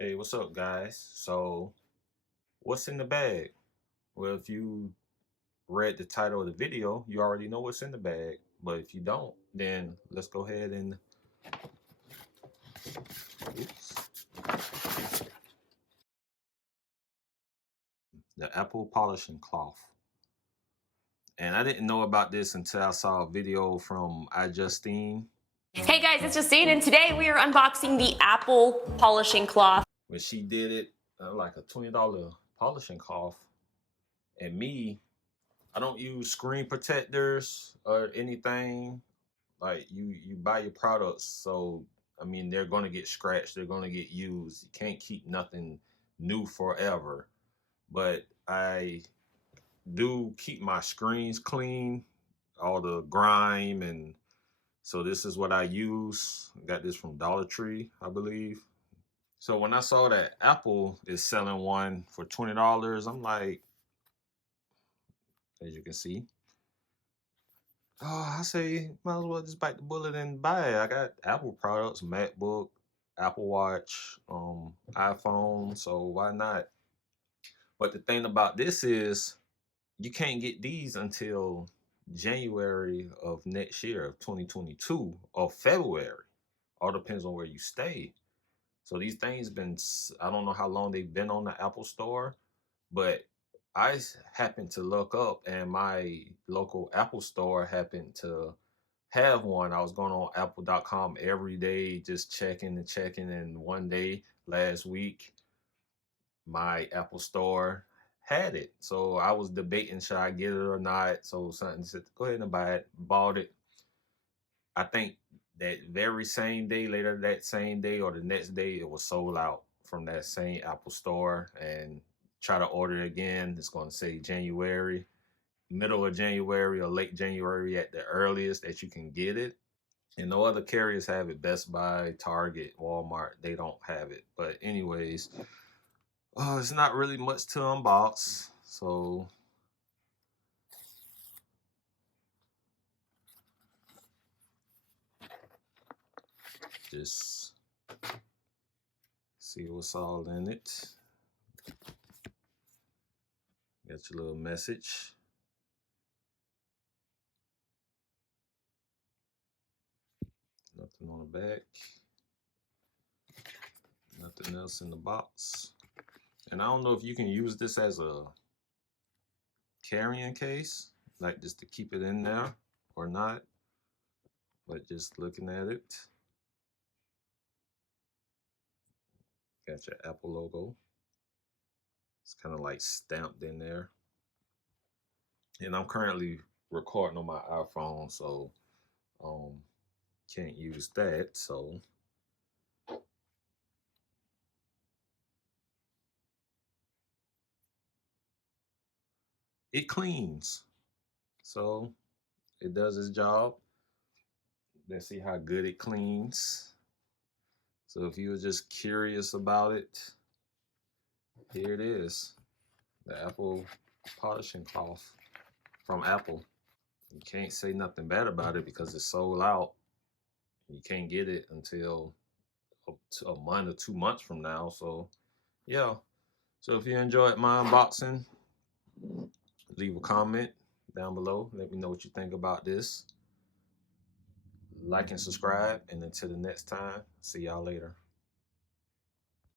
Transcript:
Hey, what's up, guys? So, what's in the bag? Well, if you read the title of the video, you already know what's in the bag. But if you don't, then let's go ahead and oops, the apple polishing cloth. And I didn't know about this until I saw a video from iJustine. Hey guys, it's Justine, and today we are unboxing the apple polishing cloth. When she did it, like a $20 polishing cloth. And me, I don't use screen protectors or anything. Like you buy your products, so I mean they're gonna get scratched, they're gonna get used. You can't keep nothing new forever. But I do keep my screens clean, all the grime, and so this is what I use. I got this from Dollar Tree, I believe. So when I saw that Apple is selling one for $20, I'm like, as you can see, oh, I say, might as well just bite the bullet and buy it. I got Apple products, MacBook, Apple Watch, iPhone, so why not? But the thing about this is you can't get these until January of next year of 2022 or February. All depends on where you stay. So these things I don't know how long they've been on the Apple Store, but I happened to look up and my local Apple Store happened to have one. I was going on apple.com every day, just checking and checking. And one day last week, my Apple Store had it. So I was debating, should I get it or not? So something said, go ahead and buy it. Bought it. I think that very same day, later that same day or the next day, it was sold out from that same Apple Store. And try to order it again. It's going to say January, middle of January or late January at the earliest that you can get it. And no other carriers have it. Best Buy, Target, Walmart, they don't have it. But anyways, it's not really much to unbox. So just see what's all in it. Got your little message. Nothing on the back. Nothing else in the box. And I don't know if you can use this as a carrying case, like just to keep it in there or not. But just looking at it, got your Apple logo. It's kind of like stamped in there. And I'm currently recording on my iPhone, so can't use that. So it cleans. So it does its job. Let's see how good it cleans. So if you were just curious about it, here it is. The Apple polishing cloth from Apple. You can't say nothing bad about it because it's sold out. You can't get it until a month or 2 months from now. So yeah. So if you enjoyed my unboxing, leave a comment down below. Let me know what you think about this. Like and subscribe. And until the next time, see y'all later.